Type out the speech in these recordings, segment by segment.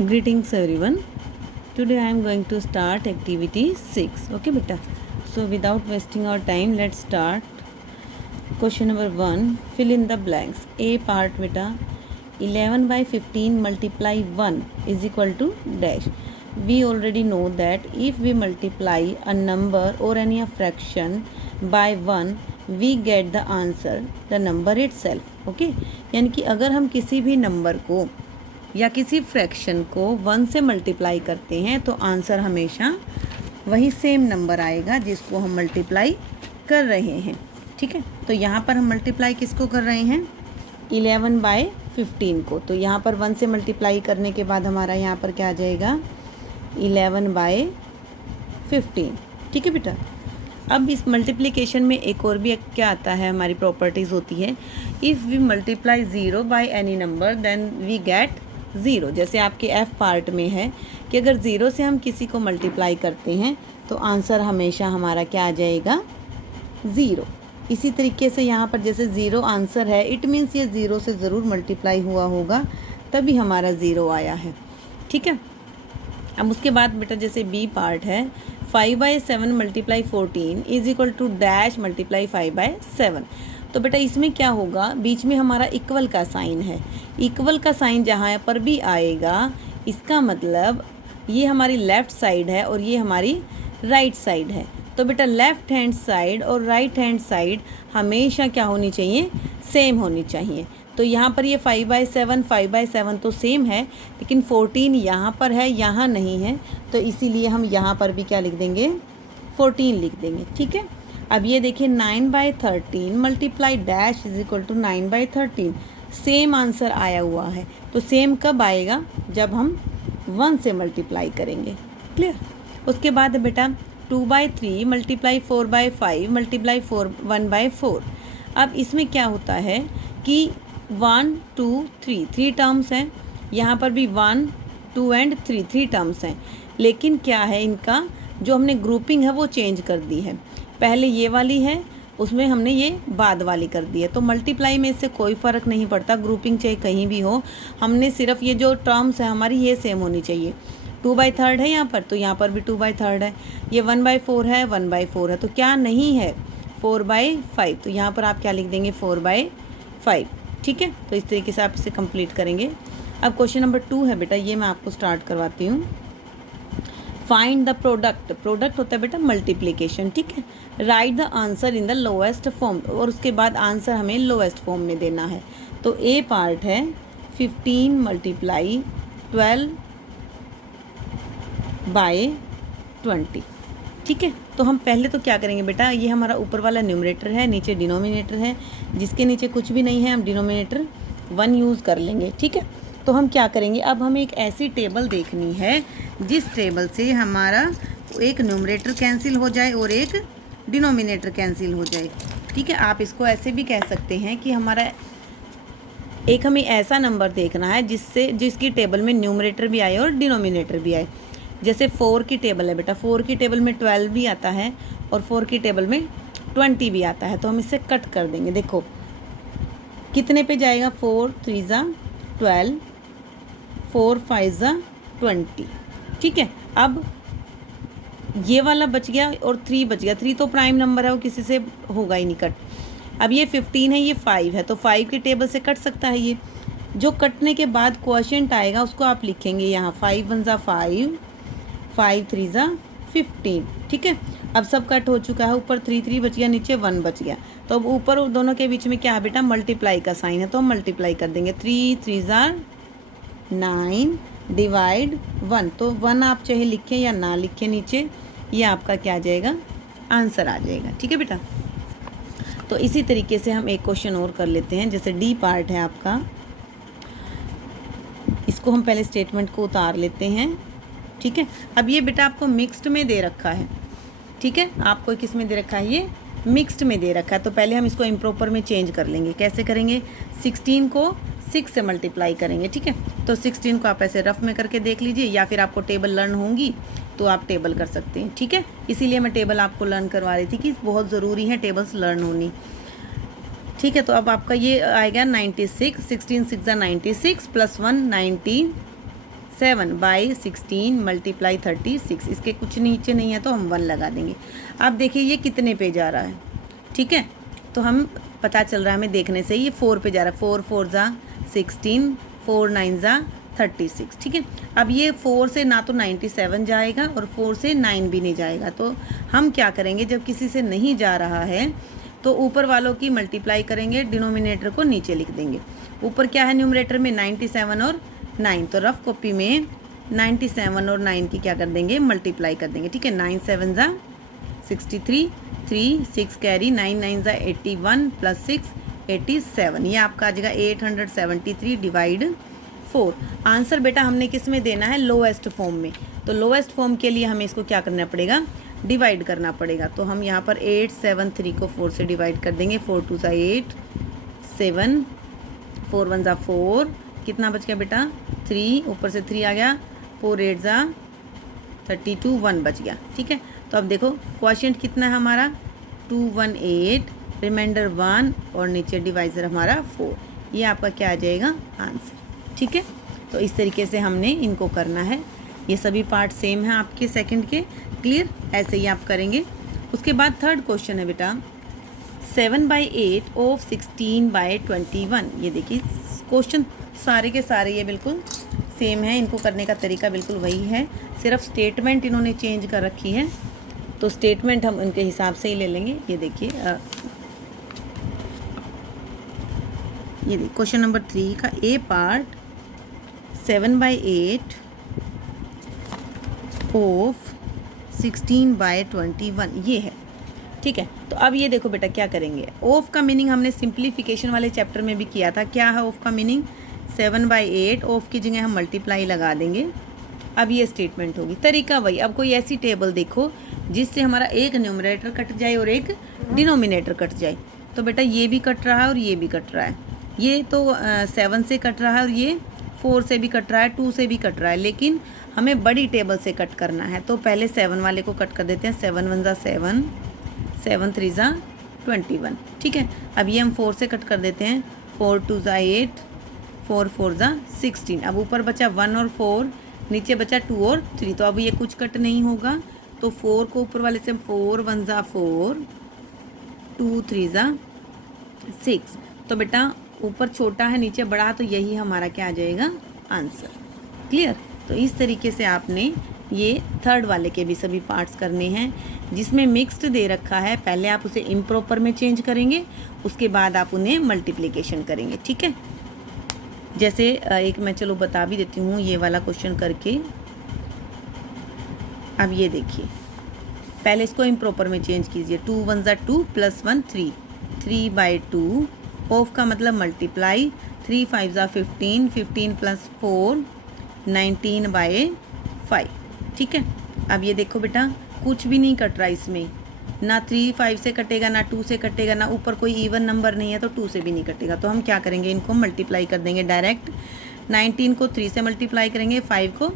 Greetings everyone. Today I am going to start activity 6. Okay beta. So without wasting our time, let's start. Question number 1. Fill in the blanks. A part beta. 11 by 15 multiply 1 is equal to dash. We already know that if we multiply a number or any fraction by 1, we get the answer, the number itself. Okay. यानी कि अगर हम किसी भी number को या किसी fraction को 1 से मल्टीप्लाई करते हैं तो आंसर हमेशा वही सेम नंबर आएगा जिसको हम मल्टीप्लाई कर रहे हैं. ठीक है, तो यहाँ पर हम मल्टीप्लाई किसको कर रहे हैं? 11 बाय 15 को. तो यहाँ पर 1 से मल्टीप्लाई करने के बाद हमारा यहाँ पर क्या आ जाएगा? 11 बाय 15. ठीक है बेटा. अब इस मल्टीप्लिकेशन में एक और भी क्या आता है, हमारी प्रॉपर्टीज़ होती है. If we multiply 0 by any number then we get 0. जैसे आपके एफ पार्ट में है कि अगर 0 से हम किसी को मल्टीप्लाई करते हैं तो आंसर हमेशा हमारा क्या आ जाएगा? 0. इसी तरीके से यहाँ पर जैसे 0 आंसर है, इट मीन्स ये 0 से ज़रूर मल्टीप्लाई हुआ होगा तभी हमारा 0 आया है. ठीक है. अब उसके बाद बेटा जैसे बी पार्ट है, 5 by 7 multiply 14 is equal to dash multiply 5 by 7. तो बेटा इसमें क्या होगा? बीच में हमारा इक्वल का साइन है. इक्वल का साइन जहाँ पर भी आएगा इसका मतलब ये हमारी लेफ़्ट साइड है और ये हमारी राइट साइड है. तो बेटा लेफ़्ट हैंड साइड और राइट हैंड साइड हमेशा क्या होनी चाहिए? सेम होनी चाहिए. तो यहाँ पर ये 5 बाय 7 तो सेम है, लेकिन 14 यहाँ पर है, यहाँ नहीं है. तो इसीलिए हम यहाँ पर भी क्या लिख देंगे? 14 लिख देंगे. ठीक है. अब ये देखिए 9 by 13 multiply dash is equal to 9 by 13. Same answer आया हुआ है. तो सेम कब आएगा? जब हम 1 से मल्टीप्लाई करेंगे. क्लियर. उसके बाद बेटा 2 by 3 multiply 4 by 5 multiply 1 by 4. अब इसमें क्या होता है कि 1 2 3 टर्म्स हैं. यहाँ पर भी 1 2 एंड 3 टर्म्स हैं. लेकिन क्या है, इनका जो हमने ग्रुपिंग है वो चेंज कर दी है. पहले ये वाली है, उसमें हमने ये बाद वाली कर दी है. तो मल्टीप्लाई में इससे कोई फ़र्क नहीं पड़ता, ग्रुपिंग चाहे कहीं भी हो. हमने सिर्फ ये जो टर्म्स है हमारी ये सेम होनी चाहिए. 2 बाय 3 है यहाँ पर, तो यहाँ पर भी 2 बाय 3 है. ये 1 बाय 4 है, 1 बाय 4 है. तो क्या नहीं है? 4 बाय 5. तो यहाँ पर आप क्या लिख देंगे? 4 बाय 5. ठीक है. तो इस तरीके से आप इसे कंप्लीट करेंगे. अब क्वेश्चन नंबर 2 है बेटा, ये मैं आपको स्टार्ट करवाती हूँ. Find the product. प्रोडक्ट होता है बेटा मल्टीप्लिकेशन. ठीक है. Right the answer in the lowest form, और उसके बाद आंसर हमें लोएस्ट फॉर्म में देना है. तो ए पार्ट है 15 मल्टीप्लाई 12 बाय 20. ठीक है. तो हम पहले तो क्या करेंगे बेटा, ये हमारा ऊपर वाला न्यूमरेटर है, नीचे डिनोमिनेटर है. जिसके नीचे कुछ भी नहीं है हम डिनोमिनेटर 1 यूज़ कर लेंगे. ठीक है. तो हम क्या करेंगे, अब हमें एक ऐसी टेबल देखनी है जिस टेबल से हमारा एक न्यूमरेटर कैंसिल हो जाए और एक डिनोमिनेटर कैंसिल हो जाए. ठीक है. आप इसको ऐसे भी कह सकते हैं कि हमारा एक हमें ऐसा नंबर देखना है जिसकी टेबल में न्यूमरेटर भी आए और डिनोमिनेटर भी आए. जैसे 4 की टेबल है बेटा, 4 की टेबल में 12 भी आता है और 4 की टेबल में 20 भी आता है. तो हम इसे कट कर देंगे. देखो कितने पे जाएगा? 4 3 ज़ा 12, 4 5 ज़ा 20. ठीक है. अब ये वाला बच गया और 3 बच गया. 3 तो प्राइम नंबर है, वो किसी से होगा ही नहीं कट. अब ये 15 है, ये 5 है, तो 5 की टेबल से कट सकता है ये. जो कटने के बाद क्वोशिएंट आएगा उसको आप लिखेंगे यहाँ 5 1 ज़ा 5, 5 3 ज़ा 15. ठीक है. अब सब कट हो चुका है. ऊपर 3 बच गया, नीचे 1 बच गया. तो अब ऊपर दोनों के बीच में क्या है बेटा? मल्टीप्लाई का साइन है, तो हम मल्टीप्लाई कर देंगे. 3 3 ज़ा 9 डिवाइड 1. तो 1 आप चाहे लिखें या ना लिखें नीचे, ये आपका क्या आ जाएगा? आंसर आ जाएगा. ठीक है बेटा. तो इसी तरीके से हम एक क्वेश्चन और कर लेते हैं. जैसे डी पार्ट है आपका, इसको हम पहले स्टेटमेंट को उतार लेते हैं. ठीक है. अब ये बेटा आपको मिक्स्ड में दे रखा है. ठीक है. आपको किस में दे रखा है? ये मिक्स्ड में दे रखा है. तो पहले हम इसको इम्प्रॉपर में चेंज कर लेंगे. कैसे करेंगे? 16 को 6 से मल्टीप्लाई करेंगे. ठीक है. तो 16 को आप ऐसे रफ में करके देख लीजिए, या फिर आपको टेबल लर्न होंगी तो आप टेबल कर सकते हैं. ठीक है. इसीलिए मैं टेबल आपको लर्न करवा रही थी कि बहुत ज़रूरी है टेबल्स लर्न होनी. ठीक है। तो अब आपका ये आएगा 96, 16 6 96 प्लस 1 96 7 बाई 16 मल्टीप्लाई 36, इसके कुछ नीचे नहीं है तो हम 1 लगा देंगे। अब देखिए ये कितने पे जा रहा है, ठीक है, तो हम पता चल रहा है हमें देखने से ये 4 पे जा रहा है। 4 4 ज़ा 16, 4 9 ज़ा 36, ठीक है। अब ये 4 से ना तो 97 जाएगा और 4 से 9 भी नहीं जाएगा, तो हम क्या करेंगे, जब किसी से नहीं जा रहा है तो ऊपर वालों की मल्टीप्लाई करेंगे, डिनोमिनेटर को नीचे लिख देंगे। ऊपर क्या है न्यूमरेटर में 97 और 9, तो रफ कॉपी में 97 और 9 की क्या कर देंगे, मल्टीप्लाई कर देंगे, ठीक है। 9 7 ज़ा 63, 3 6 कैरी, 9 9 ज़ा 81 प्लस 6 87, ये आपका आ जाएगा 873 डिवाइड 4। आंसर बेटा हमने किस में देना है, लोएस्ट फॉर्म में, तो लोएस्ट फॉर्म के लिए हमें इसको क्या करना पड़ेगा, डिवाइड करना पड़ेगा। तो हम यहाँ पर 873 को 4 से डिवाइड कर देंगे। 4 2 ज़ा 8, 7 4 1 ज़ा 4, कितना बच गया बेटा 3, ऊपर से 3 आ गया, 4 8 ज़ा 32, 1 बच गया, ठीक है। तो अब देखो क्वोशिएंट कितना है हमारा 218, रिमाइंडर 1 और नीचे डिवाइजर हमारा 4, ये आपका क्या आ जाएगा आंसर, ठीक है। तो इस तरीके से हमने इनको करना है, ये सभी पार्ट सेम है आपके सेकंड के, क्लियर, ऐसे ही आप करेंगे। उसके बाद थर्ड क्वेश्चन है बेटा 7 बाई 8 ऑफ 16 बाई 21, ये देखिए क्वेश्चन सारे के सारे ये बिल्कुल सेम है, इनको करने का तरीका बिल्कुल वही है, सिर्फ स्टेटमेंट इन्होंने चेंज कर रखी है, तो स्टेटमेंट हम उनके हिसाब से ही ले लेंगे। ये देखिए ये देखिए क्वेश्चन नंबर 3 का ए पार्ट 7 बाई 8 ऑफ 16 बाई 21 ये है, ठीक है। तो अब ये देखो बेटा क्या करेंगे, ऑफ का मीनिंग हमने सिंप्लीफिकेशन वाले चैप्टर में भी किया था, क्या है ऑफ का मीनिंग 7 बाई 8, ऑफ की जगह हम मल्टीप्लाई लगा देंगे। अब ये स्टेटमेंट होगी, तरीका वही। अब कोई ऐसी टेबल देखो जिससे हमारा एक न्यूमरेटर कट जाए और एक डिनोमिनेटर कट जाए, तो बेटा ये भी कट रहा है और ये भी कट रहा है, ये तो 7 से कट रहा है और ये 4 से भी कट रहा है, 2 से भी कट रहा है, लेकिन हमें बड़ी टेबल से कट करना है, तो पहले 7 वाले को कट कर देते हैं। 7 1 ज़ा 7, 7 3 ज़ा 21, ठीक है। अब ये हम 4 से कट कर देते हैं। 4 2 ज़ा 8, 4 4 ज़ा 16, अब ऊपर बचा 1 और 4, नीचे बचा 2 और 3, तो अब ये कुछ कट नहीं होगा, तो 4 को ऊपर वाले से 4 1 ज़ा 4, 2 3 ज़ा 6, तो बेटा ऊपर छोटा है नीचे बड़ा, तो यही हमारा क्या आ जाएगा आंसर, क्लियर। तो इस तरीके से आपने ये थर्ड वाले के भी सभी पार्ट्स करने हैं, जिसमें मिक्स्ड दे रखा है, पहले आप उसे इम्प्रॉपर में चेंज करेंगे, उसके बाद आप उन्हें मल्टीप्लिकेशन करेंगे, ठीक है। जैसे एक मैं चलो बता भी देती हूँ ये वाला क्वेश्चन करके। अब ये देखिए, पहले इसको इम्प्रॉपर में चेंज कीजिए। 2 1 ज़ा 2 प्लस 1 3, 3 बाई 2, ऑफ का मतलब मल्टीप्लाई, 3 5 ज़ा 15, 15 प्लस 4 19 बाई 5, ठीक है। अब ये देखो बेटा कुछ भी नहीं कट रहा इसमें, ना 3 5 से कटेगा, ना 2 से कटेगा, ना ऊपर कोई इवन नंबर नहीं है तो 2 से भी नहीं कटेगा, तो हम क्या करेंगे, इनको मल्टीप्लाई कर देंगे डायरेक्ट। 19 को 3 से मल्टीप्लाई करेंगे, 5 को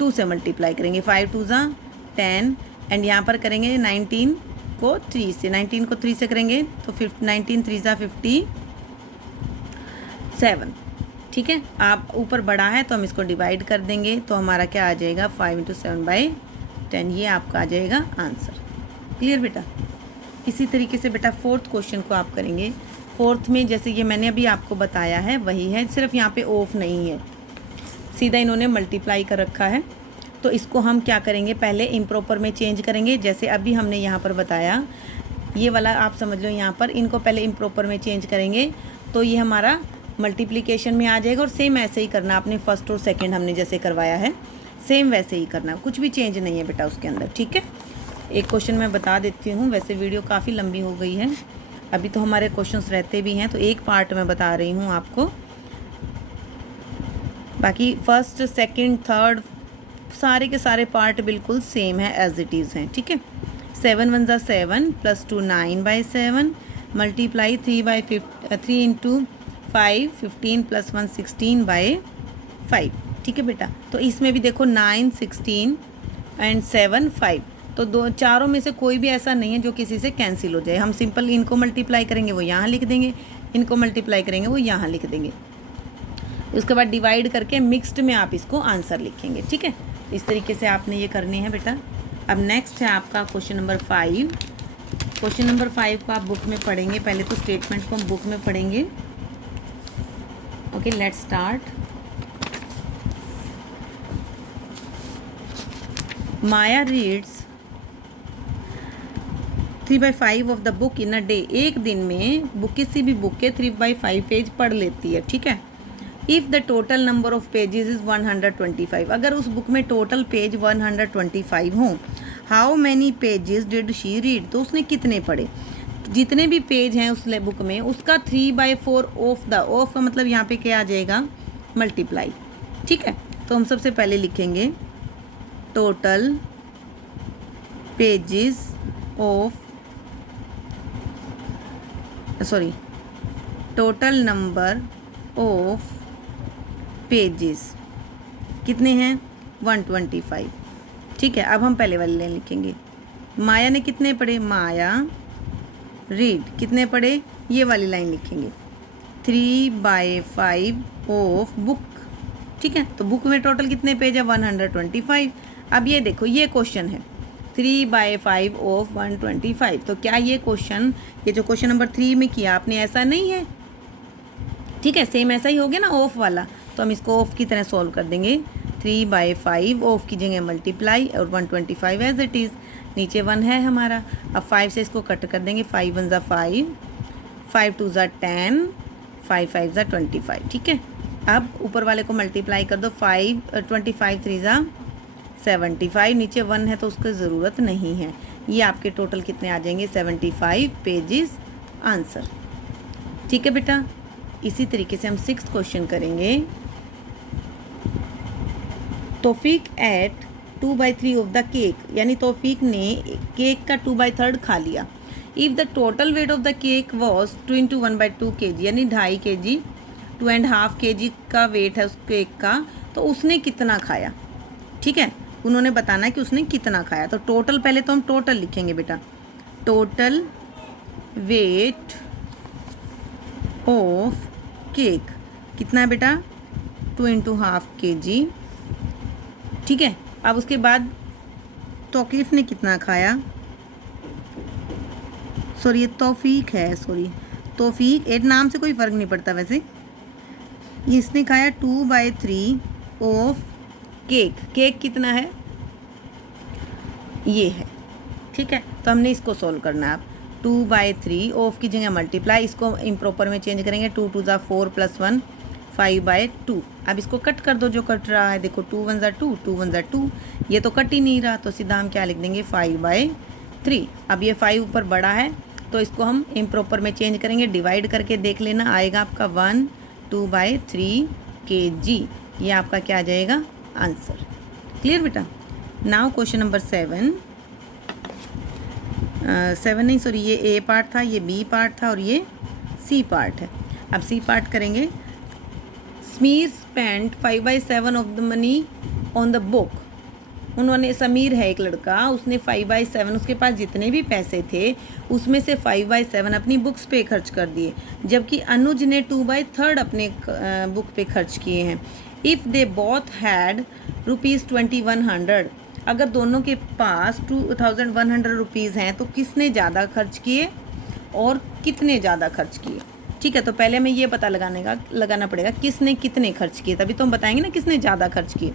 2 से मल्टीप्लाई करेंगे, 5 2 ज़ा 10, एंड यहाँ पर करेंगे 19 को 3 से, 19 को 3 से करेंगे तो 19 3 ज़ा 57, ठीक है। आप ऊपर बड़ा है तो हम इसको डिवाइड कर देंगे, तो हमारा क्या आ जाएगा 5 × 7 बाई 10, ये आपका आ जाएगा आंसर, क्लियर बेटा। इसी तरीके से बेटा फोर्थ क्वेश्चन को आप करेंगे। फोर्थ में जैसे ये मैंने अभी आपको बताया है वही है, सिर्फ यहाँ पे ऑफ नहीं है, सीधा इन्होंने मल्टीप्लाई कर रखा है, तो इसको हम क्या करेंगे, पहले इम्प्रॉपर में चेंज करेंगे, जैसे अभी हमने यहाँ पर बताया, ये वाला आप समझ लो, यहाँ पर इनको पहले इम्प्रॉपर में चेंज करेंगे तो ये हमारा मल्टीप्लिकेशन में आ जाएगा, और सेम ऐसे ही करना, आपने फर्स्ट और सेकंड हमने जैसे करवाया है सेम वैसे ही करना, कुछ भी चेंज नहीं है बेटा उसके अंदर, ठीक है। एक क्वेश्चन मैं बता देती हूँ, वैसे वीडियो काफ़ी लंबी हो गई है, अभी तो हमारे क्वेश्चंस रहते भी हैं, तो एक पार्ट मैं बता रही हूँ आपको, बाकी फर्स्ट सेकंड थर्ड सारे के सारे पार्ट बिल्कुल सेम है, एज इट इज़ हैं, ठीक है। 7 1 ज़ा 7 plus 2 9 by 7 multiply 3 × 5 15 plus 1 16 by 5, ठीक है बेटा। तो इसमें भी देखो 9 16 एंड 7 5, तो दो चारों में से कोई भी ऐसा नहीं है जो किसी से कैंसिल हो जाए, हम सिंपल इनको मल्टीप्लाई करेंगे वो यहाँ लिख देंगे, इनको मल्टीप्लाई करेंगे वो यहाँ लिख देंगे। उसके बाद डिवाइड करके मिक्स्ड में आप इसको आंसर लिखेंगे। ठीक है, इस तरीके से आपने ये करने हैं बेटा। अब नेक्स्ट है आपका क्वेश्चन नंबर 5। क्वेश्चन नंबर 5 को आप बुक में पढ़ेंगे। पहले तो स्टेटमेंट को हम बुक में पढ़ेंगे। Okay, let's start. Maya reads 3/5 of the book in a day. एक दिन में बुक किसी भी बुक के 3/5 पेज पढ़ लेती है। ठीक है। If the total number of pages is 125, अगर उस बुक में टोटल पेज 125 हों, how many pages did she read, तो उसने कितने पढ़े। जितने भी पेज हैं उस बुक में उसका 3/4 ऑफ द, ऑफ का मतलब यहाँ पे क्या आ जाएगा, मल्टीप्लाई। ठीक है, तो हम सबसे पहले लिखेंगे total pages of, sorry, total number of pages कितने हैं, 125। ठीक है, अब हम पहले वाले लाइन लिखेंगे। माया ने कितने पढ़े, माया रीड कितने पढ़े, ये वाली लाइन लिखेंगे 3/5 ऑफ बुक। ठीक है, तो बुक में टोटल कितने पेज है, 125। अब ये देखो, ये क्वेश्चन है 3/5 ऑफ 125। तो क्या ये क्वेश्चन, ये जो क्वेश्चन नंबर 3 में किया आपने, ऐसा नहीं है। ठीक है, सेम ऐसा ही हो गया ना ऑफ वाला। तो हम इसको ऑफ की तरह सॉल्व कर देंगे। 3/5 ऑफ की जगह मल्टीप्लाई और 125 एज इट इज़। नीचे 1 है हमारा। अब 5 से इसको कट कर देंगे। 5 1 ज़ा 5, 5 2 ज़ा 10, 5 5 ज़ा 25। ठीक है, अब ऊपर वाले को मल्टीप्लाई कर दो। 25 3 ज़ा 75। नीचे 1 है तो उसकी ज़रूरत नहीं है। ये आपके टोटल कितने आ जाएंगे, 75 पेजेस आंसर। ठीक है बेटा, इसी तरीके से हम 6th क्वेश्चन करेंगे। तौफीक एट 2/3 ऑफ द केक, यानी तौफीक ने केक का 2/3 खा लिया। If the total weight of the cake was 2 × 1/2 kg, यानी 2.5 kg, 2.5 kg का वेट है उस केक का, तो उसने कितना खाया। ठीक है, उन्होंने बताना है कि उसने कितना खाया। तो टोटल, पहले तो हम टोटल लिखेंगे बेटा। टोटल वेट ऑफ केक कितना है बेटा, 2 × 1/2 kg। ठीक है, अब उसके बाद तौकीफ़ ने कितना खाया, सॉरी ये तौफीक है, सॉरी तौफीक, एक नाम से कोई फ़र्क नहीं पड़ता वैसे। इसने खाया 2/3 ऑफ केक। केक कितना है, ये है। ठीक है, तो हमने इसको सोल्व करना है। आप 2/3 ऑफ की जगह मल्टीप्लाई, इसको इम्प्रॉपर में चेंज करेंगे। 2 2 ज़ा 4 + 1 5/2। अब इसको कट कर दो, जो कट रहा है देखो, 2 1 ज़ा 2, 2 1 ज़ा 2। ये तो कट ही नहीं रहा, तो सीधा हम क्या लिख देंगे, 5/3। अब ये 5 ऊपर बड़ा है तो इसको हम इम्प्रॉपर में चेंज करेंगे। डिवाइड करके देख लेना, आएगा आपका 1/2/3 kg। ये आपका क्या आ जाएगा, आंसर। क्लियर बेटा। नाउ क्वेश्चन नंबर 7 नहीं, सॉरी, ये ए पार्ट था, ये बी पार्ट था और ये सी पार्ट है। अब सी पार्ट करेंगे। Sameer spend 5/7 of the money on the book. उन्होंने, समीर है एक लड़का, उसने 5/7, उसके पास जितने भी पैसे थे उसमें से 5/7 अपनी बुक्स पे खर्च कर दिए, जबकि अनुज ने 2/3 अपने बुक पे खर्च किए हैं। इफ़ दे बोथ हैड ₹2100, अगर दोनों के पास 2100 रुपीज़ हैं तो किसने ज़्यादा खर्च किए और कितने ज़्यादा खर्च किए। ठीक है, तो पहले हमें ये पता लगाना पड़ेगा किसने कितने खर्च किए, तभी तो हम बताएंगे ना किसने ज़्यादा खर्च किए।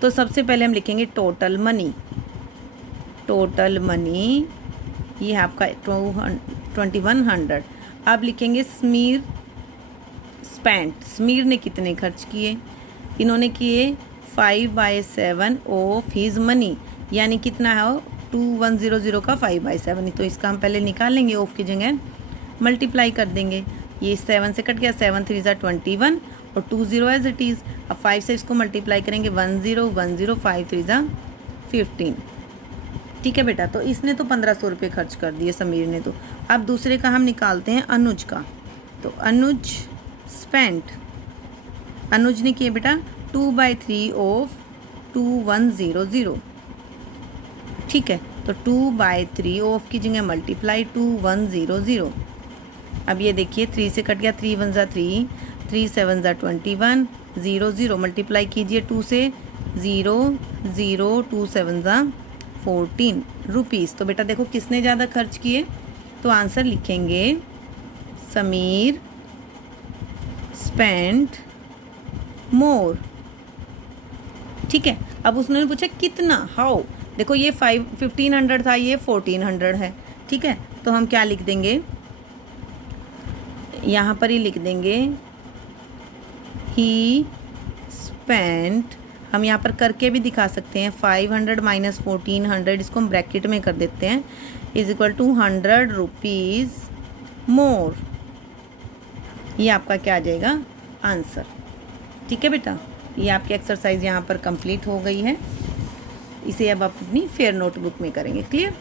तो सबसे पहले हम लिखेंगे टोटल मनी। टोटल मनी ये है आपका 2100। अब लिखेंगे समीर स्पेंट, समीर ने कितने खर्च किए, इन्होंने किए 5/7 ऑफ हिज मनी, यानी कितना है 2100 का 5/7। तो इसका हम पहले निकाल लेंगे, ऑफ की जगह मल्टीप्लाई कर देंगे। ये 7 से कट गया, 7 3 ज़ा 21 और 20 एज इट इज़। अब 5 से इसको मल्टीप्लाई करेंगे, 10 5 3 ज़ा 15। ठीक है बेटा, तो इसने तो 1500 रुपये खर्च कर दिए समीर ने। तो अब दूसरे का हम निकालते हैं अनुज का। तो अनुज स्पेंट, अनुज ने किए बेटा 2/3 ऑफ 2100। ठीक है, तो 2/3 ऑफ की जगह मल्टीप्लाई 2100। अब ये देखिए 3 से कट गया, 3 1 ज़ा 3, 3 7 ज़ा 21 0 0 मल्टीप्लाई कीजिए 2 से, 0 0 2 7 14 रुपीज़। तो बेटा देखो किसने ज़्यादा खर्च किए, तो आंसर लिखेंगे समीर स्पेंट मोर। ठीक है, अब उसने पूछा कितना, हाउ। देखो ये 1500 था, ये 1400 है। ठीक है, तो हम क्या लिख देंगे, यहाँ पर ही लिख देंगे ही स्पेंट, हम यहाँ पर करके भी दिखा सकते हैं, 500 माइनस 1400, इसको हम ब्रैकेट में कर देते हैं, is equal to 100 rupees more. ये आपका क्या आ जाएगा आंसर। ठीक है बेटा, ये आपकी एक्सरसाइज यहाँ पर कंप्लीट हो गई है। इसे अब आप अपनी फेयर नोटबुक में करेंगे। क्लियर।